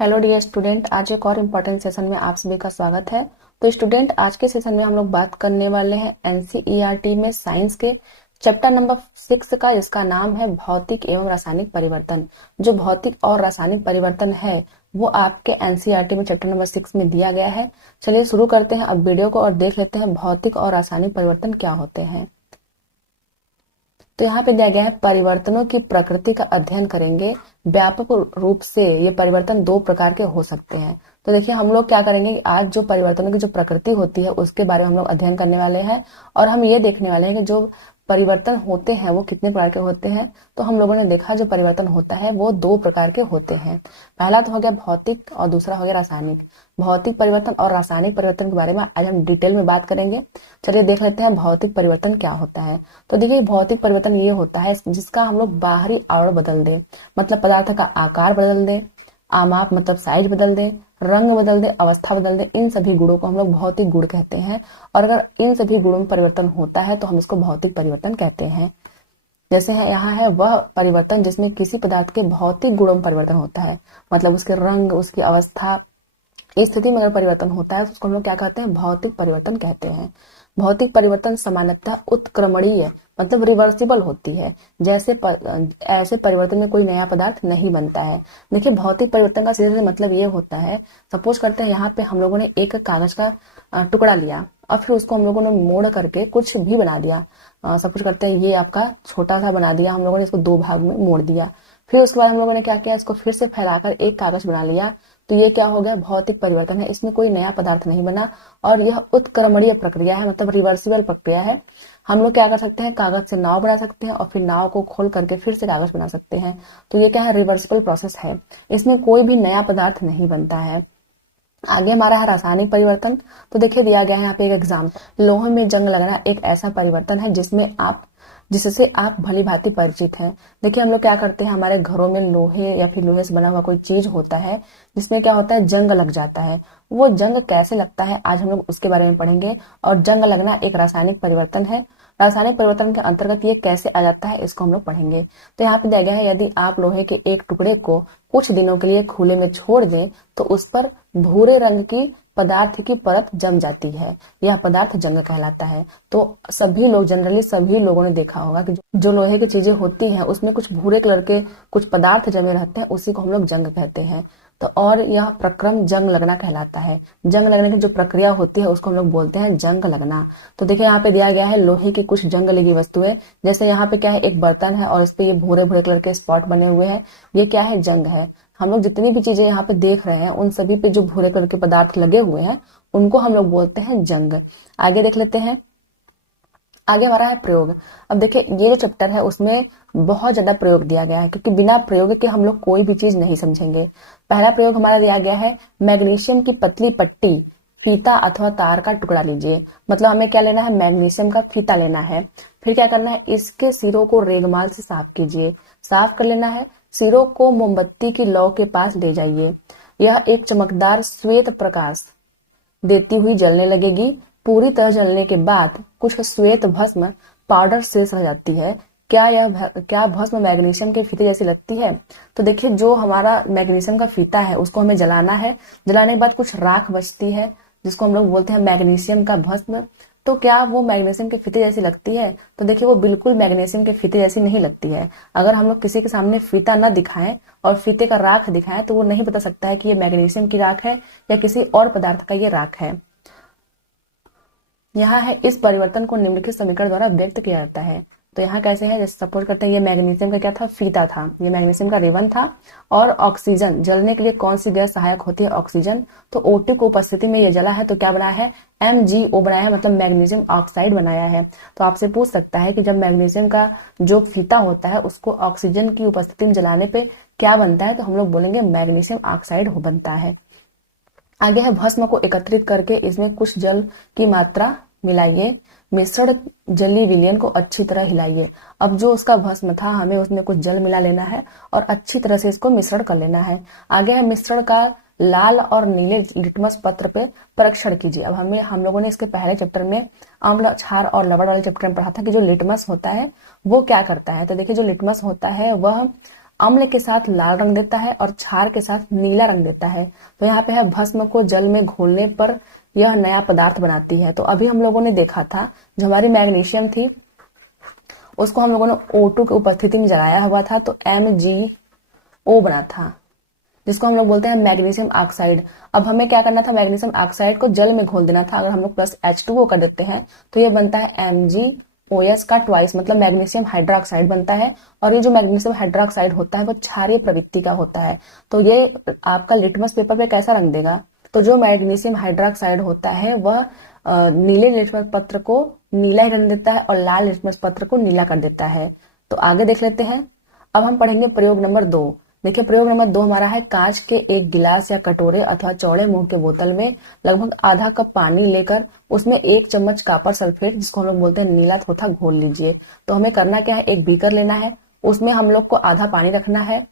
Hello dear student, आज एक और इम्पोर्टेंट सेशन में आप सभी का स्वागत है। तो स्टूडेंट, आज के सेशन में हम लोग बात करने वाले हैं एनसीईआरटी में साइंस के चैप्टर नंबर 6 का, जिसका नाम है भौतिक एवं रासायनिक परिवर्तन। जो भौतिक और रासायनिक परिवर्तन है वो आपके एनसीईआरटी में चैप्टर नंबर 6 में दिया गया है। चलिए शुरू करते हैं अब वीडियो को और देख लेते हैं भौतिक और रासायनिक परिवर्तन क्या होते हैं। तो यहाँ पे दिया गया है परिवर्तनों की प्रकृति का अध्ययन करेंगे। व्यापक रूप से ये परिवर्तन दो प्रकार के हो सकते हैं। तो देखिए हम लोग क्या करेंगे, आज जो परिवर्तनों की जो प्रकृति होती है उसके बारे में हम लोग अध्ययन करने वाले हैं और हम ये देखने वाले हैं कि जो परिवर्तन होते हैं वो कितने प्रकार के होते हैं। तो हम लोगों ने देखा जो परिवर्तन होता है वो दो प्रकार के होते हैं। पहला तो हो गया भौतिक और दूसरा हो गया रासायनिक। भौतिक परिवर्तन और रासायनिक परिवर्तन के बारे में आज हम डिटेल में बात करेंगे। चलिए देख लेते हैं भौतिक परिवर्तन क्या होता है। तो देखिए भौतिक परिवर्तन ये होता है जिसका हम लोग बाहरी आवरण बदल दें, मतलब पदार्थ का आकार बदल दें, आमाप मतलब साइज बदल दें, रंग बदल दे, अवस्था बदल दे, इन सभी गुणों को हम लोग भौतिक गुण कहते हैं। और अगर इन सभी गुणों में परिवर्तन होता है तो हम इसको भौतिक परिवर्तन कहते हैं। जैसे है यहाँ है वह परिवर्तन जिसमें किसी पदार्थ के भौतिक गुणों में परिवर्तन होता है, मतलब उसके रंग, उसकी अवस्था, इस स्थिति में अगर परिवर्तन होता है तो उसको हम लोग क्या कहते हैं, भौतिक परिवर्तन कहते हैं। भौतिक परिवर्तन सामान्यतः उत्क्रमणीय मतलब रिवर्सिबल होती है। ऐसे परिवर्तन में कोई नया पदार्थ नहीं बनता है। देखिए भौतिक परिवर्तन का सीधे से मतलब ये होता है, सपोज करते हैं यहाँ पे हम लोगों ने एक कागज का टुकड़ा लिया और फिर उसको हम लोगों ने मोड़ करके कुछ भी बना दिया। सपोज करते हैं ये आपका छोटा सा बना दिया, हम लोगों ने इसको दो भाग में मोड़ दिया। फिर उसके बाद हम लोगों ने क्या किया, इसको फिर से फैलाकर एक कागज बना लिया। तो ये क्या हो गया, भौतिक परिवर्तन है। इसमें कोई नया पदार्थ नहीं बना और यह उत्क्रमणीय प्रक्रिया है, मतलब रिवर्सिबल प्रक्रिया है। हम लोग क्या कर सकते हैं, कागज से नाव बना सकते हैं और फिर नाव को खोल करके फिर से कागज बना सकते हैं। तो ये क्या है, रिवर्सिबल प्रोसेस है। इसमें कोई भी नया पदार्थ नहीं बनता है। आगे हमारा है रासायनिक परिवर्तन। तो देखिए दिया गया है यहाँ पे एक एग्जाम्पल, लोहे में जंग लगना एक ऐसा परिवर्तन है जिससे आप भली भांति परिचित हैं। देखिए हम लोग क्या करते हैं, हमारे घरों में लोहे या फिर लोहे से बना हुआ कोई चीज होता है जिसमें क्या होता है, जंग लग जाता है। वो जंग कैसे लगता है आज हम लोग उसके बारे में पढ़ेंगे। और जंग लगना एक रासायनिक परिवर्तन है। रासायनिक परिवर्तन के अंतर्गत ये कैसे आ जाता है इसको हम लोग पढ़ेंगे। तो यहाँ पे दिया गया है, यदि आप लोहे के एक टुकड़े को कुछ दिनों के लिए खुले में छोड़ दें तो उस पर भूरे रंग की पदार्थ की परत जम जाती है। यह पदार्थ जंग कहलाता है। तो सभी लोग, जनरली सभी लोगों ने देखा होगा कि जो लोहे की चीजें होती हैं उसमें कुछ भूरे कलर के कुछ पदार्थ जमे रहते हैं, उसी को हम लोग जंग कहते हैं। तो और यह प्रक्रम जंग लगना कहलाता है। जंग लगने की जो प्रक्रिया होती है उसको हम लोग बोलते हैं जंग लगना। तो देखिए यहाँ पे दिया गया है लोहे की कुछ जंग लगी वस्तुएं। जैसे यहाँ पे क्या है, एक बर्तन है और इस पे ये भूरे भूरे कलर के स्पॉट बने हुए हैं, ये क्या है, जंग है। हम लोग जितनी भी चीजें यहाँ पे देख रहे हैं उन सभी पे जो भूरे कलर के पदार्थ लगे हुए हैं उनको हम लोग बोलते हैं जंग। आगे देख लेते हैं। आगे हमारा है प्रयोग। अब देखिए ये जो चैप्टर है उसमें बहुत ज्यादा प्रयोग दिया गया है, क्योंकि बिना प्रयोग के हम लोग कोई भी चीज नहीं समझेंगे। पहला प्रयोग हमारा दिया गया है, मैग्नीशियम की पतली पट्टी, फीता अथवा तार का टुकड़ा लीजिए। मतलब हमें क्या लेना है, मैग्नीशियम का फीता लेना है। फिर क्या करना है, इसके सिरों को रेगमाल से साफ कीजिए। साफ कर लेना है। सिरों को मोमबत्ती की लौ के पास ले जाइए। यह एक चमकदार श्वेत प्रकाश देती हुई जलने लगेगी। पूरी तरह जलने के बाद कुछ श्वेत भस्म पाउडर शेष रह जाती है। क्या भस्म मैग्नीशियम के फीते जैसी लगती है। तो देखिए जो हमारा मैग्नीशियम का फीता है उसको हमें जलाना है। जलाने के बाद कुछ राख बचती है जिसको हम लोग बोलते हैं मैग्नीशियम का भस्म। तो क्या वो मैग्नीशियम के फीते जैसी लगती है। तो देखिए वो बिल्कुल मैग्नीशियम के फीते जैसी नहीं लगती है। अगर हम लोग किसी के सामने फीता न दिखाएं और फीते का राख दिखाएं तो वो नहीं बता सकता है कि ये मैग्नीशियम की राख है या किसी और पदार्थ का ये राख है। यहाँ है, इस परिवर्तन को निम्नलिखित समीकरण द्वारा व्यक्त किया जाता है। तो यहाँ कैसे है, जैसे सपोज करते हैं ये मैग्नीशियम का क्या था, फीता था, ये मैग्नीशियम का रिबन था। और ऑक्सीजन जलने के लिए कौन सी गैस सहायक होती है, ऑक्सीजन। तो O2 की उपस्थिति में ये जला है तो क्या बनाया है, MgO बनाया है, मतलब मैग्नीशियम ऑक्साइड बनाया है। तो आपसे पूछ सकता है कि जब मैग्नीशियम का जो फीता होता है उसको ऑक्सीजन की उपस्थिति में जलाने पे क्या बनता है, तो हम लोग बोलेंगे मैग्नीशियम ऑक्साइड बनता है। आगे है, भस्म को एकत्रित करके इसमें कुछ जल की मात्रा मिलाइए। मिश्रण जली विलयन को अच्छी तरह हिलाइए। अब जो उसका भस्म था हमें उसमें कुछ जल मिला लेना है और अच्छी तरह से इसको मिश्रण कर लेना है। आगे है, मिश्रण का लाल और नीले लिटमस पत्र पे परीक्षण कीजिए। अब हम लोगों ने इसके पहले चैप्टर में अम्ल, क्षार और लवण वाले चैप्टर में पढ़ा था कि जो लिटमस होता है वो क्या करता है। तो देखिए जो लिटमस होता है वह अम्ल के साथ लाल रंग देता है और क्षार के साथ नीला रंग देता है। तो यहाँ पे है भस्म को जल में घोलने पर यह नया पदार्थ बनाती है। तो अभी हम लोगों ने देखा था जो हमारी मैग्नीशियम थी उसको हम लोगों ने O2 की उपस्थिति में जलाया हुआ था तो MgO बना था, जिसको हम लोग बोलते हैं मैग्नीशियम ऑक्साइड। अब हमें क्या करना था, मैग्नीशियम ऑक्साइड को जल में घोल देना था। अगर हम लोग प्लस H2O कर देते हैं तो ये बनता है MgOS का ट्वाइस, मतलब मैग्नीशियम हाइड्रोक्साइड बनता है। और ये जो मैग्नीशियम हाइड्रोक्साइड होता है वो क्षारीय प्रवृत्ति का होता है। तो ये आपका लिटमस पेपर पे कैसा रंग देगा, तो जो मैग्नीशियम हाइड्रोक्साइड होता है वह नीले लिटमस पत्र को नीला ही रंग देता है और लाल लिटमस पत्र को नीला कर देता है। तो आगे देख लेते हैं। अब हम पढ़ेंगे प्रयोग नंबर 2। देखिए प्रयोग नंबर 2 हमारा है, कांच के एक गिलास या कटोरे अथवा चौड़े मुंह के बोतल में लगभग आधा कप पानी लेकर उसमें 1 चम्मच कॉपर सल्फेट, जिसको हम लोग बोलते हैं नीला थोथा, घोल लीजिए। तो हमें करना क्या है, एक बीकर लेना है, उसमें हम लोग को आधा पानी रखना है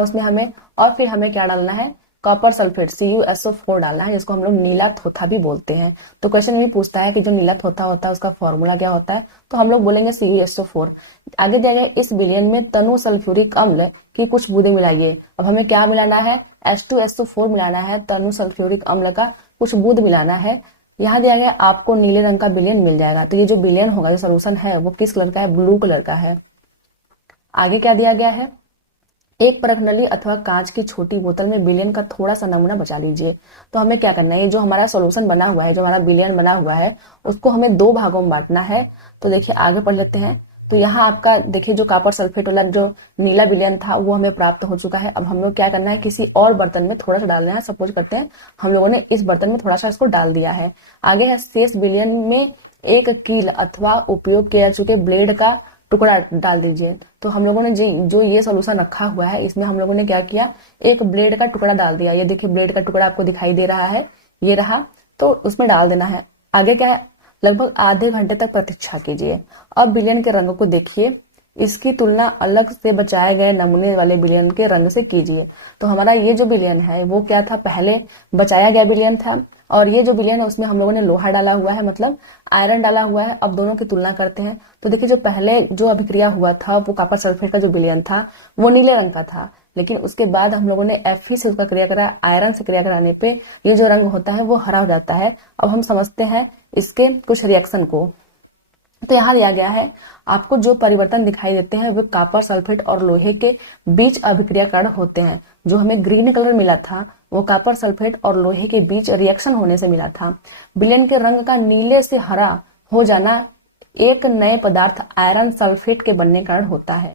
उसमें हमें, और फिर हमें क्या डालना है, कॉपर सल्फेट CuSO4 डालना है, जिसको हम लोग नीला थोथा भी बोलते हैं। तो क्वेश्चन भी पूछता है कि जो नीला थोथा होता है उसका फॉर्मूला क्या होता है, तो हम लोग बोलेंगे CuSO4। आगे दिया गया इस विलयन में तनु सल्फ्यूरिक अम्ल की कुछ बूंदें मिलाइए। अब हमें क्या मिलाना है, H2SO4 मिलाना है, तनु सल्फ्यूरिक अम्ल का कुछ बूंद मिलाना है। यहाँ दिया गया आपको नीले रंग का विलयन मिल जाएगा। तो ये जो विलयन होगा, जो सोल्यूशन है वो किस कलर का है, ब्लू कलर का है। आगे क्या दिया गया है, एक परख नली अथवा कांच की छोटी बोतल में विलयन का थोड़ा सा नमूना बचा लीजिए। तो हमें क्या करना है, ये जो हमारा सॉल्यूशन बना हुआ है, जो हमारा विलयन बना हुआ है, उसको हमें 2 भागों में बांटना है। तो देखिए आगे पढ़ लेते हैं। तो यहाँ आपका देखिए जो कॉपर सल्फेट वाला जो नीला विलयन था वो हमें प्राप्त हो चुका है। अब हम लोग क्या करना है, किसी और बर्तन में थोड़ा सा डालना है। सपोज करते हैं हम लोगों ने इस बर्तन में थोड़ा सा इसको डाल दिया है। आगे है शेष विलयन में एक कील अथवा उपयोग किए जा चुके ब्लेड का टुकड़ा डाल दीजिए। तो हम लोगों ने जो ये सॉल्यूशन रखा हुआ है इसमें हम लोगों ने क्या किया, एक ब्लेड का टुकड़ा डाल दिया। ये देखिए ब्लेड का टुकड़ा आपको दिखाई दे रहा है, ये रहा, तो उसमें डाल देना है। आगे क्या है, लगभग आधे घंटे तक प्रतीक्षा कीजिए। अब विलयन के रंग को देखिए, इसकी तुलना अलग से बचाए गए नमूने वाले विलयन के रंग से कीजिए। तो हमारा ये जो विलयन है वो क्या था, पहले बचाया गया विलयन था, और ये जो विलयन है उसमें हम लोगों ने लोहा डाला हुआ है, मतलब आयरन डाला हुआ है। अब दोनों की तुलना करते हैं। तो देखिए जो पहले जो अभिक्रिया हुआ था वो कॉपर सल्फेट का जो विलयन था वो नीले रंग का था, लेकिन उसके बाद हम लोगों ने Fe से उसका क्रिया करा, आयरन से क्रिया कराने पे ये जो रंग होता है वो हरा हो जाता है। अब हम समझते हैं इसके कुछ रिएक्शन को। तो यहाँ दिया गया है, आपको जो परिवर्तन दिखाई देते हैं वो कॉपर सल्फेट और लोहे के बीच अभिक्रिया कारण होते हैं। जो हमें ग्रीन कलर मिला था वो कॉपर सल्फेट और लोहे के बीच रिएक्शन होने से मिला था। विलयन के रंग का नीले से हरा हो जाना एक नए पदार्थ आयरन सल्फेट के बनने कारण होता है।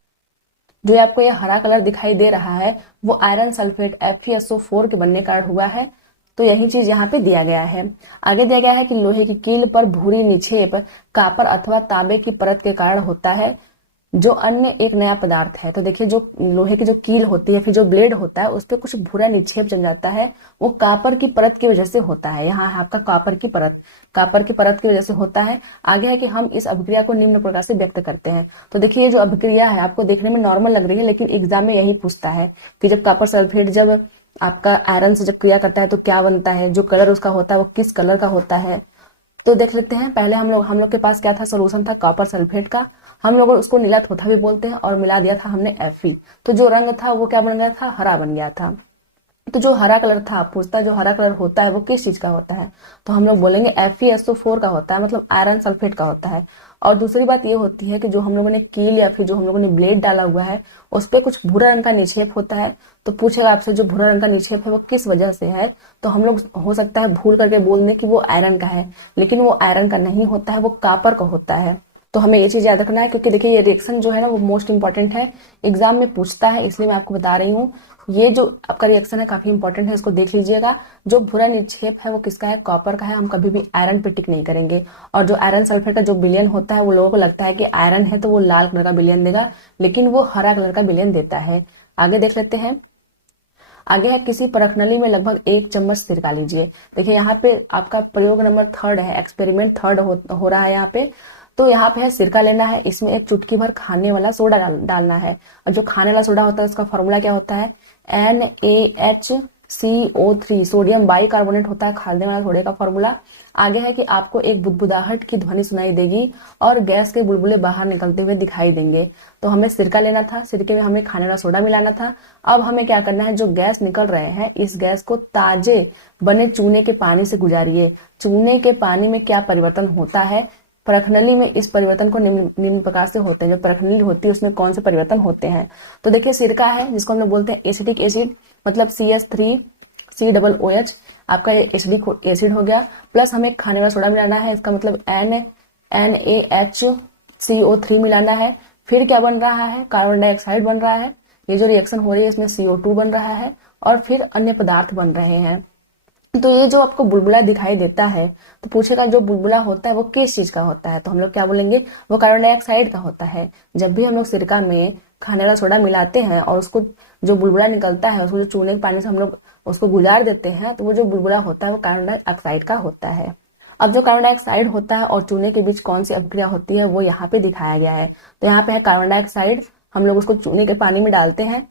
जो आपको ये हरा कलर दिखाई दे रहा है वो आयरन सल्फेट FeSO4 के बनने कारण हुआ है। तो यही चीज यहाँ पे दिया गया है। आगे दिया गया है कि लोहे की कील पर भूरी निक्षेप कॉपर अथवा तांबे की परत के कारण होता है, जो अन्य एक नया पदार्थ है। तो देखिए जो लोहे की जो कील होती है, फिर जो ब्लेड होता है उस पर कुछ भूरा निक्षेप जम जाता है, वो कॉपर की परत की वजह से होता है। यहाँ है आपका कॉपर की परत की वजह से होता है। आगे है कि हम इस अभिक्रिया को निम्न प्रकार से व्यक्त करते हैं। तो देखिए ये जो अभिक्रिया है आपको देखने में नॉर्मल लग रही है, लेकिन एग्जाम में यही पूछता है कि जब कॉपर सल्फेट जब आपका आयरन से जब क्रिया करता है तो क्या बनता है, जो कलर उसका होता है वो किस कलर का होता है। तो देख लेते हैं। पहले हम लोग के पास क्या था, सोल्यूशन था कॉपर सल्फेट का, हम लोग उसको नीला थोथा भी बोलते हैं, और मिला दिया था हमने Fe। तो जो रंग था वो क्या बन गया था, हरा बन गया था। तो जो हरा कलर था, पूछता है जो हरा कलर होता है वो किस चीज का होता है, तो हम लोग बोलेंगे FeSO4 का होता है, मतलब आयरन सल्फेट का होता है। और दूसरी बात ये होती है कि जो हम लोगों ने कील या फिर जो हम लोगों ने ब्लेड डाला हुआ है उस पर कुछ भूरा रंग का निक्षेप होता है। तो पूछेगा आपसे जो भूरा रंग का निक्षेप है वो किस वजह से है, तो हम लोग हो सकता है भूल करके बोल दें कि वो आयरन का है, लेकिन वो आयरन का नहीं होता है, वो कॉपर का होता है। तो हमें ये चीज याद रखना है, क्योंकि देखिए ये रिएक्शन जो है ना वो मोस्ट इंपॉर्टेंट है, एग्जाम में पूछता है, इसलिए मैं आपको बता रही हूँ। ये जो आपका रिएक्शन है काफी इंपॉर्टेंट है, इसको देख लीजिएगा। जो भूरा निक्षेप है वो किसका है, कॉपर का है। हम कभी भी आयरन पे टिक नहीं करेंगे। और जो आयरन सल्फेट का जो विलयन होता है वो लोगों को लगता है कि आयरन है तो वो लाल कलर का विलयन देगा, लेकिन वो हरा कलर का विलयन देता है। आगे देख लेते हैं। आगे है, किसी परखनली में लगभग 1 चम्मच सिरका लीजिए। देखिए यहाँ पे आपका प्रयोग नंबर 3 है, एक्सपेरिमेंट 3 हो रहा है यहाँ पे। तो यहाँ पे है सिरका लेना है, इसमें 1 चुटकी भर खाने वाला सोडा डालना है। और जो खाने वाला सोडा होता है उसका फॉर्मूला क्या होता है, NaH CO3 सोडियम बाइकार्बोनेट होता है खाने वाला सोडे का फॉर्मूला। आगे है कि आपको एक बुदबुदाहट की ध्वनि सुनाई देगी और गैस के बुलबुले बाहर निकलते हुए दिखाई देंगे। तो हमें सिरका लेना था, सिरके में हमें खाने वाला सोडा मिलाना था। अब हमें क्या करना है, जो गैस निकल रहे हैं इस गैस को ताजे बने चूने के पानी से गुजारिए। चूने के पानी में क्या परिवर्तन होता है, परखनली में इस परिवर्तन को निम्न प्रकार से होते हैं। जो परखनली होती है उसमें कौन से परिवर्तन होते हैं, तो देखिए सिरका है जिसको हम लोग बोलते हैं एसिडिक एसिड, मतलब CH3COOH आपका ये एसिडिक एसिड हो गया। प्लस हमें खाने वाला सोडा मिलाना है, इसका मतलब NaHCO3 मिलाना है। फिर क्या बन रहा है, कार्बन डाइऑक्साइड बन रहा है। ये जो रिएक्शन हो रही है इसमें CO2 बन रहा है और फिर अन्य पदार्थ बन रहे हैं। तो ये जो आपको बुलबुला दिखाई देता है, तो पूछेगा जो बुलबुला होता है वो किस चीज का होता है, तो हम लोग क्या बोलेंगे, वो कार्बन डाइऑक्साइड का होता है। जब भी हम लोग सिरका में खाने वाला सोडा मिलाते हैं और उसको जो बुलबुला निकलता है उसको जो चूने के पानी से हम लोग उसको गुजार देते हैं, तो वो जो बुलबुला होता है वो कार्बन डाइऑक्साइड का होता है। अब जो कार्बन डाइऑक्साइड होता है और चूने के बीच कौन सी अभिक्रिया होती है वो यहाँ पे दिखाया गया है। तो यहाँ पे है कार्बन डाइऑक्साइड, हम लोग उसको चूने के पानी में डालते हैं,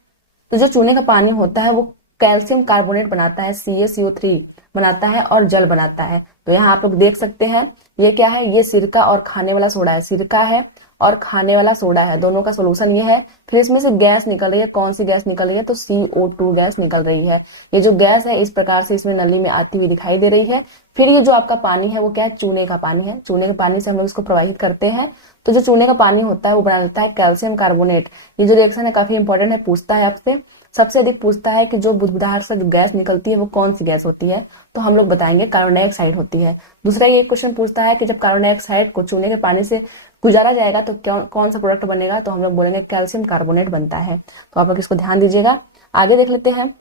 तो जो चूने का पानी होता है वो कैल्शियम कार्बोनेट बनाता है, CaCO3 बनाता है और जल बनाता है। तो यहाँ आप लोग देख सकते हैं ये क्या है, ये सिरका और खाने वाला सोडा है। सिरका है और खाने वाला सोडा है, दोनों का सोल्यूशन ये है। फिर इसमें से गैस निकल रही है, कौन सी गैस निकल रही है, तो CO2 गैस निकल रही है। ये जो गैस है इस प्रकार से इसमें नली में आती हुई दिखाई दे रही है। फिर ये जो आपका पानी है वो क्या है, चूने का पानी है। चूने के पानी से हम लोग इसको प्रवाहित करते हैं, तो जो चूने का पानी होता है वो बना लेता है कैल्शियम कार्बोनेट। ये जो रिएक्शन है काफी इंपॉर्टेंट है, पूछता है आपसे, सबसे अधिक पूछता है कि जो बुदबुदाहट से जो गैस निकलती है वो कौन सी गैस होती है, तो हम लोग बताएंगे कार्बन डाइऑक्साइड होती है। दूसरा ये क्वेश्चन पूछता है कि जब कार्बन डाइऑक्साइड को चूने के पानी से गुजारा जाएगा तो कौन सा प्रोडक्ट बनेगा, तो हम लोग बोलेंगे कैल्शियम कार्बोनेट बनता है। तो आप लोग इसको ध्यान दीजिएगा। आगे देख लेते हैं।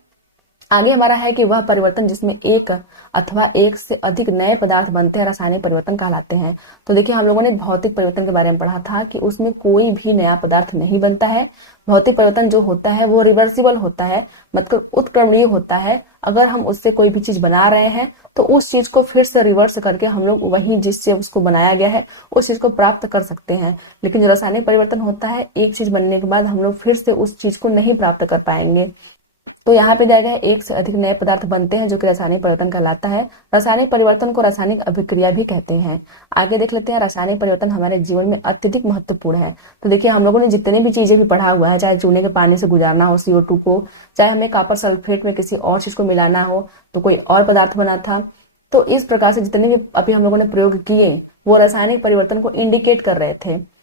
आगे हमारा है कि वह परिवर्तन जिसमें एक अथवा एक से अधिक नए पदार्थ बनते हैं रासायनिक परिवर्तन कहलाते हैं। तो देखिए हम लोगों ने भौतिक परिवर्तन के बारे में पढ़ा था कि उसमें कोई भी नया पदार्थ नहीं बनता है। भौतिक परिवर्तन जो होता है वो रिवर्सिबल होता है, मतलब उत्क्रमणीय होता है। अगर हम उससे कोई भी चीज बना रहे हैं तो उस चीज को फिर से रिवर्स करके हम लोग वही जिससे उसको बनाया गया है उस चीज को प्राप्त कर सकते हैं। लेकिन जो रासायनिक परिवर्तन होता है, एक चीज बनने के बाद हम लोग फिर से उस चीज को नहीं प्राप्त कर पाएंगे। तो यहाँ पे दिया गया है एक से अधिक नए पदार्थ बनते हैं जो कि रासायनिक परिवर्तन कहलाता है। रासायनिक परिवर्तन को रासायनिक अभिक्रिया भी कहते हैं। आगे देख लेते हैं। रासायनिक परिवर्तन हमारे जीवन में अत्यधिक महत्वपूर्ण है। तो देखिए हम लोगों ने जितने भी चीजें भी पढ़ा हुआ है, चाहे चूने के पानी से गुजारना हो CO2 को, चाहे हमें कॉपर सल्फेट में किसी और चीज को मिलाना हो तो कोई और पदार्थ बना था, तो इस प्रकार से जितने भी अभी हम लोगों ने प्रयोग किए वो रासायनिक परिवर्तन को इंडिकेट कर रहे थे।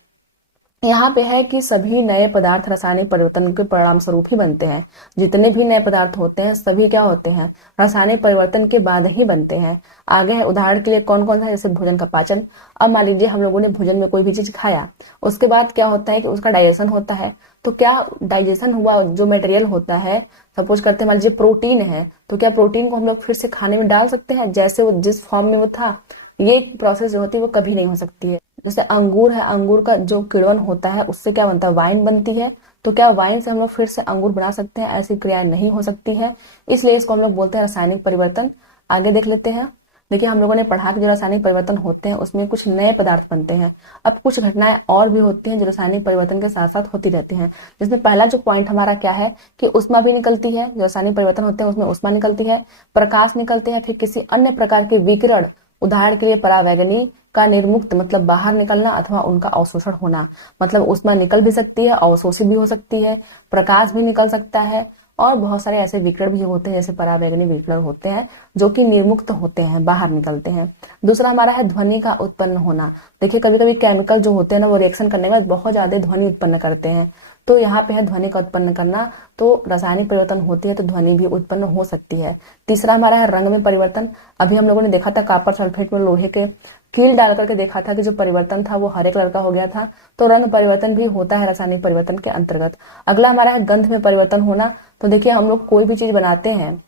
यहाँ पे है कि सभी नए पदार्थ रासायनिक परिवर्तन के परिणाम स्वरूप ही बनते हैं। जितने भी नए पदार्थ होते हैं सभी क्या होते हैं, रासायनिक परिवर्तन के बाद ही बनते हैं। आगे है उदाहरण के लिए कौन कौन सा, जैसे भोजन का पाचन। अब मान लीजिए हम लोगों ने भोजन में कोई भी चीज खाया, उसके बाद क्या होता है कि उसका डाइजेशन होता है। तो क्या डाइजेशन हुआ जो मटेरियल होता है, सपोज करते हैं मान लीजिए प्रोटीन है, तो क्या प्रोटीन को हम लोग फिर से खाने में डाल सकते हैं जैसे वो जिस फॉर्म में वो था? ये प्रोसेस जो होती है वो कभी नहीं हो सकती है। जैसे अंगूर है, अंगूर का जो किण्वन होता है उससे क्या बनता है, वाइन बनती है। तो क्या वाइन से हम लोग फिर से अंगूर बना सकते हैं? ऐसी क्रिया नहीं हो सकती है, इसलिए इसको हम लोग बोलते हैं रासायनिक परिवर्तन। आगे देख लेते हैं। देखिए हम लोगों ने पढ़ा कि जो रासायनिक परिवर्तन होते हैं उसमें कुछ नए पदार्थ बनते हैं। अब कुछ घटनाएं और भी होती हैं जो रासायनिक परिवर्तन के साथ साथ होती रहती हैं, जिसमें पहला जो पॉइंट हमारा क्या है कि उष्मा भी निकलती है। जो रासायनिक परिवर्तन होते हैं उसमें उष्मा निकलती है, प्रकाश निकलते हैं, फिर किसी अन्य प्रकार के विकिरण, उदाहरण के लिए परावैंगनी का निर्मुक्त मतलब बाहर निकलना अथवा उनका अवशोषण होना, मतलब उष्मा निकल भी सकती है, अवशोषित भी हो सकती है, प्रकाश भी निकल सकता है, और बहुत सारे ऐसे विकिरण भी होते हैं जैसे परावैंगनी विकिरण होते हैं जो कि निर्मुक्त होते हैं, बाहर निकलते हैं। दूसरा हमारा है ध्वनि का उत्पन्न होना। देखिए कभी कभी केमिकल जो होते हैं ना वो रिएक्शन करने के बाद बहुत ज्यादा ध्वनि उत्पन्न करते हैं, तो यहाँ पे है ध्वनि का उत्पन्न करना। तो रासायनिक परिवर्तन होती है तो ध्वनि भी उत्पन्न हो सकती है। तीसरा हमारा है रंग में परिवर्तन। अभी हम लोगों ने देखा था कॉपर सल्फेट में लोहे के कील डाल करके देखा था कि जो परिवर्तन था वो हरे कलर का हो गया था। तो रंग परिवर्तन भी होता है रासायनिक परिवर्तन के अंतर्गत। अगला हमारा है गंध में परिवर्तन होना। तो देखिए हम लोग कोई भी चीज बनाते हैं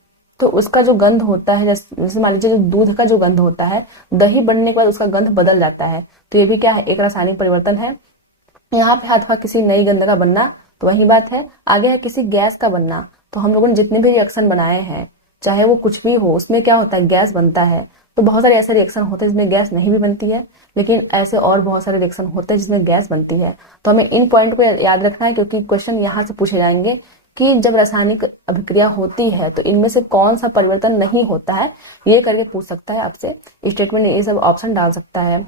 तो उसका जो गंध होता है, जैसे मान लीजिए जो दूध का जो गंध होता है, दही बनने के बाद उसका गंध बदल जाता है, तो ये भी क्या है, एक रासायनिक परिवर्तन है। यहाँ पे अथवा किसी नई गंध का बनना, तो वही बात है। आगे है किसी गैस का बनना। तो हम लोगों ने जितने भी रिएक्शन बनाए हैं चाहे वो कुछ भी हो उसमें क्या होता है, गैस बनता है। तो बहुत सारे ऐसे रिएक्शन होते हैं जिसमें गैस नहीं भी बनती है, लेकिन ऐसे और बहुत सारे रिएक्शन होते हैं जिसमें गैस बनती है। तो हमें इन पॉइंट को याद रखना है क्योंकि क्वेश्चन यहाँ से पूछे जाएंगे कि जब रासायनिक अभिक्रिया होती है तो इनमें से कौन सा परिवर्तन नहीं होता है, ये करके पूछ सकता है आपसे। स्टेटमेंट ये सब ऑप्शन डाल सकता है।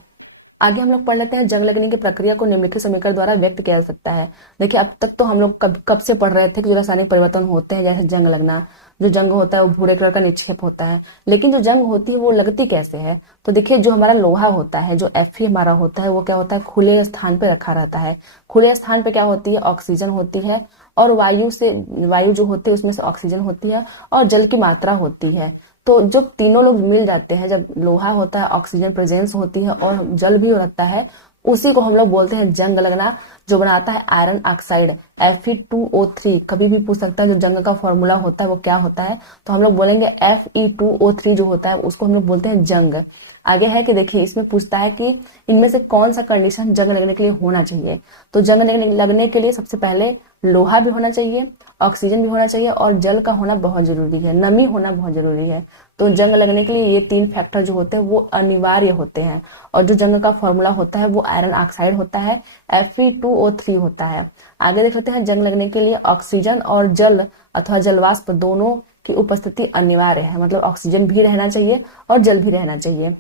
आगे हम लोग पढ़ लेते हैं, जंग लगने की प्रक्रिया को निम्नलिखित समीकरण द्वारा व्यक्त किया जा सकता है। देखिए अब तक तो हम लोग कब से पढ़ रहे थे कि जो रासायनिक परिवर्तन होते हैं, जैसे जंग लगना, जो जंग होता है वो भूरे कलर का निक्षेप होता है, लेकिन जो जंग होती है वो लगती कैसे है। तो देखिए जो हमारा लोहा होता है, जो Fe हमारा होता है, वो क्या होता है, खुले स्थान पे रखा रहता है। खुले स्थान पे क्या होती है, ऑक्सीजन होती है, और वायु जो होती है उसमें से ऑक्सीजन होती है और जल की मात्रा होती है। तो जो तीनों लोग मिल जाते हैं, जब लोहा होता है, ऑक्सीजन प्रेजेंस होती है और जल भी रहता है, उसी को हम लोग बोलते हैं जंग लगना, जो बनाता है आयरन ऑक्साइड Fe2O3। कभी भी पूछ सकता है जो जंग का फॉर्मूला होता है वो क्या होता है, तो हम लोग बोलेंगे Fe2O3 जो होता है उसको हम लोग बोलते हैं जंग। आगे है कि देखिए इसमें पूछता है कि इनमें से कौन सा कंडीशन जंग लगने के लिए होना चाहिए। तो जंग लगने के लिए सबसे पहले लोहा भी होना चाहिए, ऑक्सीजन भी होना चाहिए और जल का होना बहुत जरूरी है, नमी होना बहुत जरूरी है। तो जंग लगने के लिए ये 3 फैक्टर जो होते हैं वो अनिवार्य होते हैं। और जो जंग का फॉर्मूला होता है वो आयरन ऑक्साइड होता है, Fe2O3 होता है। आगे देख लेते हैं, जंग लगने के लिए ऑक्सीजन और जल अथवा जलवाष्प दोनों की उपस्थिति अनिवार्य है, मतलब ऑक्सीजन भी रहना चाहिए और जल भी रहना चाहिए।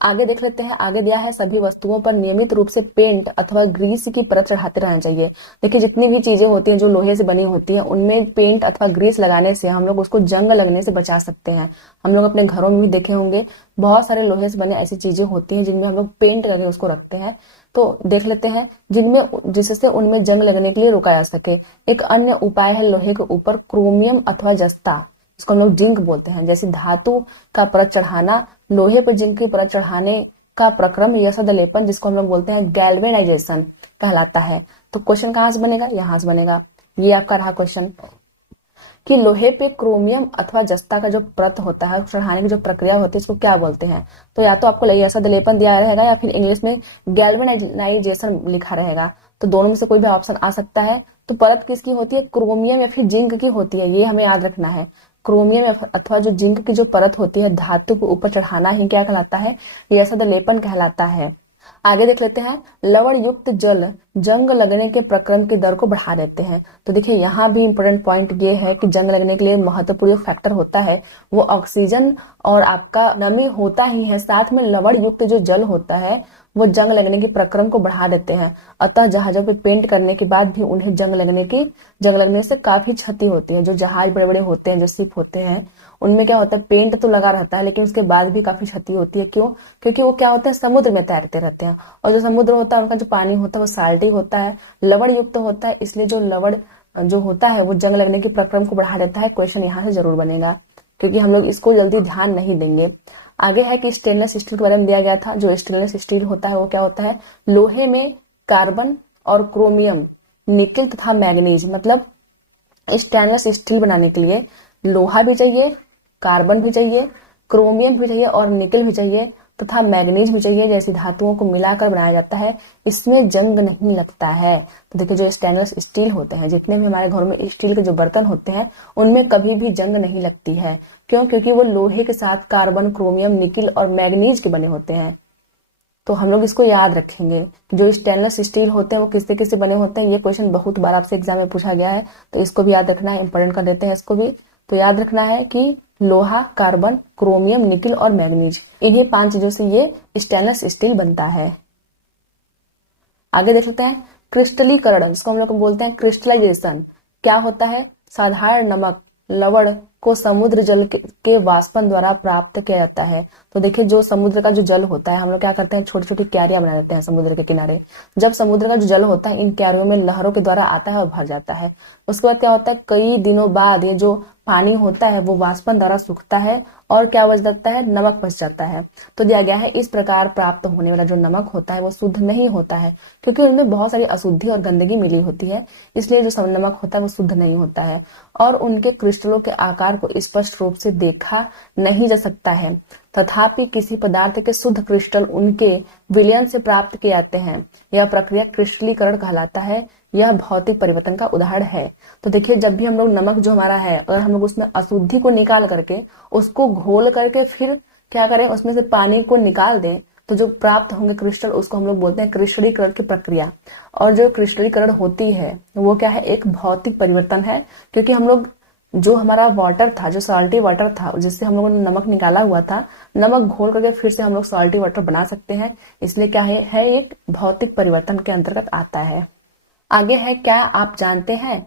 आगे देख लेते हैं, आगे दिया है सभी वस्तुओं पर नियमित रूप से पेंट अथवा ग्रीस की परत चढ़ाते रहना चाहिए। देखिए जितनी भी चीजें होती हैं जो लोहे से बनी होती हैं, उनमें पेंट अथवा ग्रीस लगाने से हम लोग उसको जंग लगने से बचा सकते हैं। हम लोग अपने घरों में भी देखे होंगे, बहुत सारे लोहे से बने ऐसी चीजें होती हैं जिनमें हम लोग पेंट करके उसको रखते हैं। तो देख लेते हैं जिससे उनमें जंग लगने के लिए रोका जा सके। एक अन्य उपाय है लोहे के ऊपर क्रोमियम अथवा जस्ता, इसको हम लोग जिंक बोलते हैं, जैसे धातु का परत चढ़ाना। लोहे पर जिंक की परत चढ़ाने का प्रक्रम या सदलेपन, जिसको हम लोग बोलते हैं गैल्वेनाइजेशन, कहलाता है। तो क्वेश्चन कहाँ से बनेगा, यहाँ से बनेगा। ये आपका रहा क्वेश्चन कि लोहे पे क्रोमियम अथवा जस्ता का जो परत होता है, चढ़ाने की जो प्रक्रिया होती है, इसको क्या बोलते हैं। तो या तो आपको या सदलेपन दिया रहेगा या फिर इंग्लिश में गैल्वेनाइजेशन लिखा रहेगा। तो दोनों में से कोई भी ऑप्शन आ सकता है। तो परत किसकी होती है, क्रोमियम या फिर जिंक की होती है, ये हमें याद रखना है। क्रोमियम अथवा जो जिंक की जो परत होती है, धातु के ऊपर चढ़ाना ही क्या कहलाता है, यह सदलेपन कहलाता है। आगे देख लेते हैं, लवण युक्त जल जंग लगने के प्रक्रम की दर को बढ़ा देते हैं। तो देखिए यहाँ भी इंपॉर्टेंट पॉइंट ये है कि जंग लगने के लिए महत्वपूर्ण फैक्टर होता है वो ऑक्सीजन और आपका नमी होता ही है, साथ में लवण युक्त जो जल होता है वो जंग लगने के प्रक्रम को बढ़ा देते हैं। अतः जहाजों पे पेंट करने के बाद भी उन्हें जंग लगने से काफी क्षति होती है। जो जहाज बड़े बड़े होते हैं, जो शिप होते हैं, उनमें क्या होता है, पेंट तो लगा रहता है लेकिन उसके बाद भी काफी क्षति होती है। क्यों, क्योंकि वो क्या होते हैं, समुद्र में तैरते रहते हैं, और जो समुद्र होता है उनका जो पानी होता है वो साल्टी होता है, लवण युक्त होता है, इसलिए जो लवण जो होता है वो जंग लगने के प्रक्रम को बढ़ा देता है। क्वेश्चन यहाँ से जरूर बनेगा, क्योंकि हम लोग इसको जल्दी ध्यान नहीं देंगे। आगे है कि स्टेनलेस स्टील के बारे में दिया गया था। जो स्टेनलेस स्टील होता है वो क्या होता है, लोहे में कार्बन और क्रोमियम, निकेल तथा मैग्नीज, मतलब स्टेनलेस स्टील बनाने के लिए लोहा भी चाहिए, कार्बन भी चाहिए, क्रोमियम भी चाहिए और निकेल भी चाहिए तथा मैग्नीज भी चाहिए, जैसी धातुओं को मिलाकर बनाया जाता है। इसमें जंग नहीं लगता है। तो देखिए जो स्टेनलेस स्टील होते हैं, जितने भी हमारे घरों में स्टील के जो बर्तन होते हैं, उनमें कभी भी जंग नहीं लगती है। क्यों, क्योंकि वो लोहे के साथ कार्बन, क्रोमियम, निकेल और मैग्नीज के बने होते हैं। तो हम लोग इसको याद रखेंगे कि जो स्टेनलेस स्टील होते हैं वो किससे किससे बने होते हैं। ये क्वेश्चन बहुत बार आपसे एग्जाम में पूछा गया है, तो इसको भी याद रखना है, इंपॉर्टेंट कर देते हैं इसको भी। तो याद रखना है कि लोहा, कार्बन, क्रोमियम, निकेल और मैग्नीज, इन्हीं 5 चीजों से ये स्टेनलेस स्टील बनता है। आगे देख लेते हैं, क्रिस्टलीकरण, जिसको हम लोग बोलते हैं क्रिस्टलाइजेशन, क्या होता है। साधारण नमक, लवण को समुद्र जल के वाष्पन द्वारा प्राप्त किया जाता है। तो देखिए जो समुद्र का जो जल होता है, हम लोग क्या करते हैं, छोटी छोटी क्यारियां बना देते हैं समुद्र के किनारे। जब समुद्र का जो जल होता है इन क्यारियों में लहरों के द्वारा आता है और भर जाता है। उसके बाद क्या होता है, कई दिनों बाद ये जो पानी होता है वो वाष्पन द्वारा सूखता है और क्या बच जाता है, नमक बच जाता है। तो दिया गया है इस प्रकार प्राप्त होने वाला जो नमक होता है वो शुद्ध नहीं होता है, क्योंकि उनमें बहुत सारी अशुद्धि और गंदगी मिली होती है, इसलिए जो नमक होता है वो शुद्ध नहीं होता है और उनके क्रिस्टलों के आकार को स्पष्ट रूप से देखा नहीं जा सकता है। तथापि किसी पदार्थ के शुद्ध क्रिस्टल उनके विलयन से प्राप्त किए जाते हैं। यह प्रक्रिया क्रिस्टलीकरण कहलाता है। यह भौतिक परिवर्तन का उदाहरण है। तो देखिए जब भी हम लोग नमक जो हमारा है, अगर हम लोग उसमें अशुद्धि को निकाल करके उसको घोल करके फिर क्या करें, उसमें से पानी को निकाल दें, तो जो प्राप्त होंगे क्रिस्टल उसको हम लोग बोलते हैं क्रिस्टलीकरण की प्रक्रिया। और जो क्रिस्टलीकरण होती है वो क्या है, एक भौतिक परिवर्तन है, क्योंकि हम लोग जो हमारा वाटर था, जो सॉल्टी वाटर था जिससे हम लोगों ने नमक निकाला हुआ था, नमक घोल करके फिर से हम लोग सॉल्टी वाटर बना सकते हैं, इसलिए क्या है एक भौतिक परिवर्तन के अंतर्गत आता है। आगे है, क्या आप जानते हैं,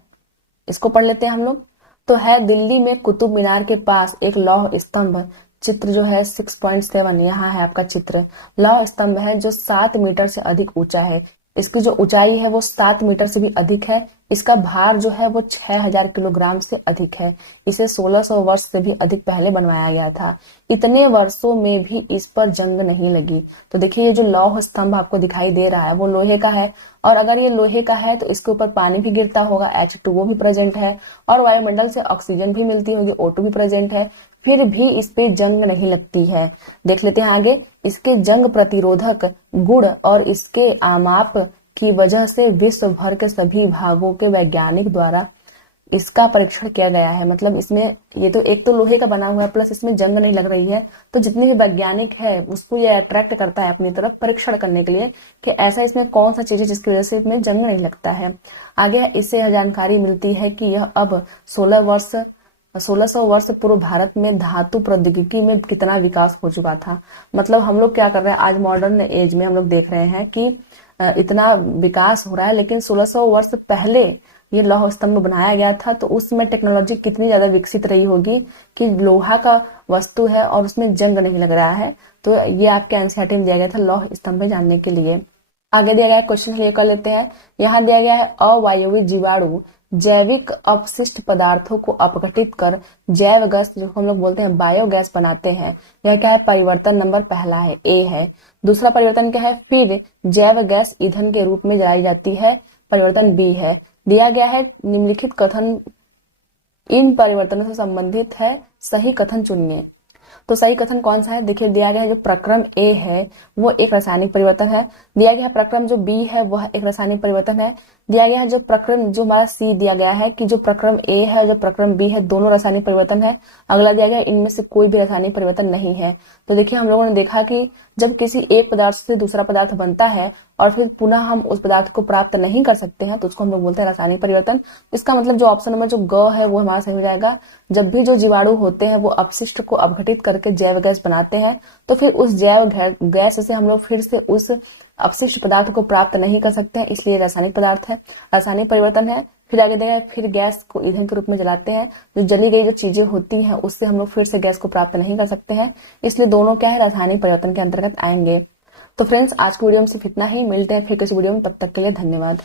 इसको पढ़ लेते हैं हम लोग। तो है, दिल्ली में कुतुब मीनार के पास एक लौह स्तंभ, चित्र जो है 6.7, यहाँ है आपका चित्र। लौह स्तंभ है जो 7 मीटर से अधिक ऊंचा है। इसकी जो ऊंचाई है वो 7 मीटर से भी अधिक है। इसका भार जो है वो 6000 किलोग्राम से अधिक है। इसे 1600 वर्ष से भी अधिक पहले बनवाया गया था। इतने वर्षों में भी इस पर जंग नहीं लगी। तो देखिए, ये जो लौह स्तंभ आपको दिखाई दे रहा है वो लोहे का है, और अगर ये लोहे का है तो इसके ऊपर पानी भी गिरता होगा, H2O भी प्रेजेंट है, और वायुमंडल से ऑक्सीजन भी मिलती होगी, O2 भी प्रेजेंट है, फिर भी इस पे जंग नहीं लगती है। देख लेते हैं आगे। इसके जंग प्रतिरोधक गुण और इसके आमाप की वजह से विश्व भर के सभी भागों के वैज्ञानिक द्वारा इसका परीक्षण किया गया है। मतलब इसमें ये तो एक तो लोहे का बना हुआ है, प्लस इसमें जंग नहीं लग रही है, तो जितने भी वैज्ञानिक है उसको ये अट्रैक्ट करता है अपनी तरफ परीक्षण करने के लिए कि ऐसा इसमें कौन सा चीज है जिसकी वजह से इसमें जंग नहीं लगता है। आगे इससे यह जानकारी मिलती है कि यह अब 1600 वर्ष पूर्व भारत में धातु प्रौद्योगिकी में कितना विकास हो चुका था। मतलब हम लोग क्या कर रहे हैं, आज मॉडर्न एज में हम लोग देख रहे हैं कि इतना विकास हो रहा है, लेकिन 1600 वर्ष पहले ये लौह स्तंभ बनाया गया था, तो उस समय टेक्नोलॉजी कितनी ज्यादा विकसित रही होगी कि लोहा का वस्तु है और उसमें जंग नहीं लग रहा है। तो ये आपके एनसीईआरटी में दिया गया था लौह स्तंभ जानने के लिए। आगे दिया गया क्वेश्चन ये कर लेते हैं। यहाँ दिया गया है, अवायवीय जीवाणु जैविक अपशिष्ट पदार्थों को अपघटित कर जैव गैस, जो हम लोग बोलते हैं बायोगैस बनाते हैं। यह क्या है, परिवर्तन नंबर पहला है, ए है। दूसरा परिवर्तन क्या है, फिर जैव गैस ईंधन के रूप में जलाई जाती है, परिवर्तन बी है। दिया गया है, निम्नलिखित कथन इन परिवर्तनों से संबंधित है, सही कथन चुनिए। तो सही कथन कौन सा है, देखिए दिया गया है जो प्रक्रम ए है वो एक रासायनिक परिवर्तन है। दिया गया है प्रक्रम जो बी है वह एक रासायनिक परिवर्तन है। दिया गया है जो प्रक्रम, जो हमारा सी दिया गया है कि जो प्रक्रम ए है जो प्रक्रम बी है दोनों रासायनिक परिवर्तन है। अगला दिया गया इनमें से कोई भी रासायनिक परिवर्तन नहीं है। तो देखिए हम लोगों ने देखा कि जब किसी एक पदार्थ से दूसरा पदार्थ बनता है और फिर पुनः हम उस पदार्थ को प्राप्त नहीं कर सकते हैं तो उसको हम लोग बोलते हैं रासायनिक परिवर्तन। इसका मतलब जो ऑप्शन नंबर जो ग है वो हमारा सही हो जाएगा। जब भी जो जीवाणु होते हैं वो अपशिष्ट को अपघटित करके जैव गैस बनाते हैं तो फिर उस जैव गैस से हम लोग फिर से उस अपशिष्ट पदार्थ को प्राप्त नहीं कर सकते हैं, इसलिए रासायनिक पदार्थ है, रासायनिक परिवर्तन है। फिर आगे देखा, फिर गैस को ईंधन के रूप में जलाते हैं। जो जली गई जो चीजें होती हैं उससे हम लोग फिर से गैस को प्राप्त नहीं कर सकते हैं, इसलिए दोनों क्या है, रासायनिक परिवर्तन के अंतर्गत आएंगे। तो फ्रेंड्स, आज की वीडियो में सिर्फ इतना ही। मिलते हैं फिर किसी वीडियो में, तब तक के लिए धन्यवाद।